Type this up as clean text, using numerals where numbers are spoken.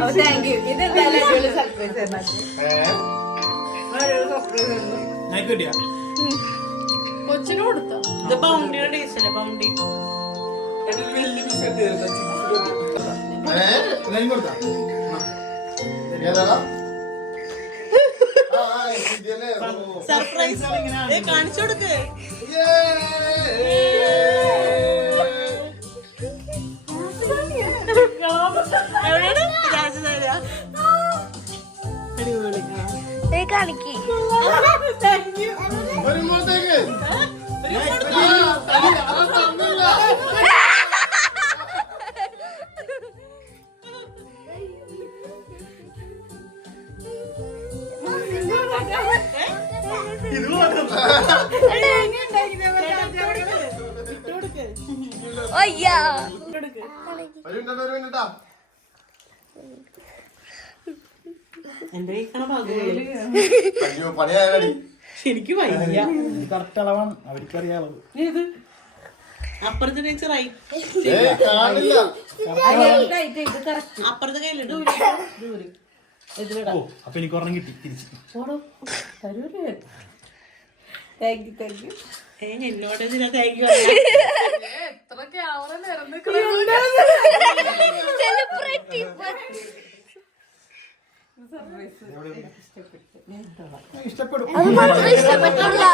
Thank you. ഇതെന്തായാലും അടിപൊളി surprise ആയിരുന്നു. കിട്ടിയ കൊച്ചിന് കൊടുത്തോ? ഇത് ബൗണ്ടിയുടെ ടേസ്റ്റ് അല്ലേ? ബൗണ്ടി സർപ്രൈസ് കാണിച്ചു കൊടുക്ക്. എവിടെയാണ് രാജധാര? അടിപൊളി. കാണിക്ക്. അയ്യാ എന്റെ കഴിക്കണ ഭാഗം എനിക്ക് വയ്യ. കറക്റ്റ് അളവാണ് അവർക്കറിയാളവ്. ഇത് അപ്പുറത്തെ ടീച്ചറായി അപ്പുറത്തെ കയ്യിലിട്ട് അപ്പൊ എനിക്ക് ഒരെണ്ണം കിട്ടി തിരിച്ചു. എന്നോട് ഇതിനാ താങ്ക് യു. ഇഷ്ടപ്പെടും. അത് മാത്രം ഇഷ്ടപ്പെട്ടില്ല.